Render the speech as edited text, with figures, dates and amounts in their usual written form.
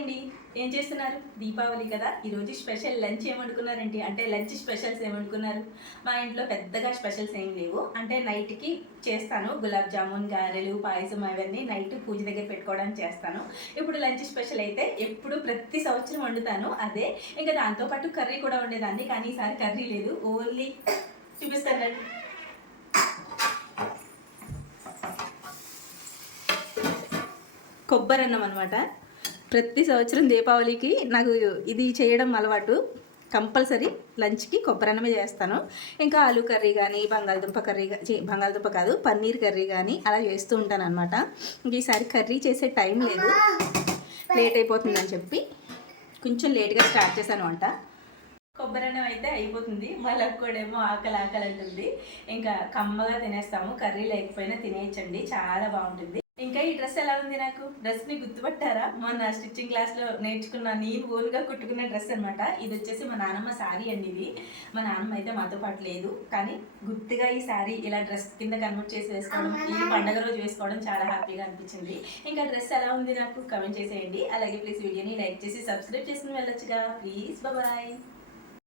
అండి, ఏం చేస్తున్నారు? దీపావళి కదా, ఈరోజు స్పెషల్ లంచ్ ఏమనుకున్నారండి? అంటే లంచ్ స్పెషల్స్ ఏమనుకున్నారు? మా ఇంట్లో పెద్దగా స్పెషల్స్ ఏం లేవు. అంటే నైట్కి చేస్తాను, గులాబ్ జామున్, గారెలు, పాయసం అవన్నీ నైట్ పూజ దగ్గర పెట్టుకోవడానికి చేస్తాను. ఇప్పుడు లంచ్ స్పెషల్ అయితే ఎప్పుడు ప్రతి సంవత్సరం వండుతాను అదే. ఇంకా దాంతోపాటు కర్రీ కూడా ఉండేదాన్ని, కానీ ఈసారి కర్రీ లేదు, ఓన్లీ చూపిస్తాను. కొబ్బరి అన్నం అనమాట. ప్రతి సంవత్సరం దీపావళికి నాకు ఇది చేయడం అలవాటు. కంపల్సరీ లంచ్కి కొబ్బరి అన్నమే చేస్తాను. ఇంకా ఆలూ కర్రీ కానీ, బంగాళదుంప కర్రీ, బంగాళదుంప కాదు పన్నీర్ కర్రీ కానీ అలా చేస్తూ ఉంటాను అనమాట. ఈసారి కర్రీ చేసే టైం లేదు, లేట్ అయిపోతుందని చెప్పి కొంచెం లేట్గా స్టార్ట్ చేశాను వంట. కొబ్బరి అన్నం అయితే అయిపోతుంది, వాళ్ళకి కూడా ఏమో ఆకలి ఆకలి అంటుంది. ఇంకా కమ్మగా తినేస్తాము, కర్రీ లేకపోయినా తినేయచ్చండి, చాలా బాగుంటుంది. ఇంకా ఈ డ్రెస్ ఎలా ఉంది? నాకు డ్రెస్ని గుర్తుపట్టారా? మొన్న స్టిచ్చింగ్ క్లాస్లో నేర్చుకున్న, నేను ఓన్గా కుట్టుకున్న డ్రెస్ అనమాట. ఇది వచ్చేసి మా నాన్నమ్మ శారీ అండి. ఇది మా నాన్నమ్మ అయితే మాతో పాటు లేదు, కానీ గుర్తుగా ఈ శారీ ఇలా డ్రెస్ కింద కన్వర్ట్ చేసి వేసుకోవడం, ఈ పండగ రోజు వేసుకోవడం చాలా హ్యాపీగా అనిపించింది. ఇంకా డ్రెస్ ఎలా ఉంది నాకు కమెంట్ చేసేయండి. అలాగే ప్లీజ్ వీడియోని లైక్ చేసి సబ్స్క్రైబ్ చేసుకుని వెళ్ళొచ్చుగా ప్లీజ్. బాయ్.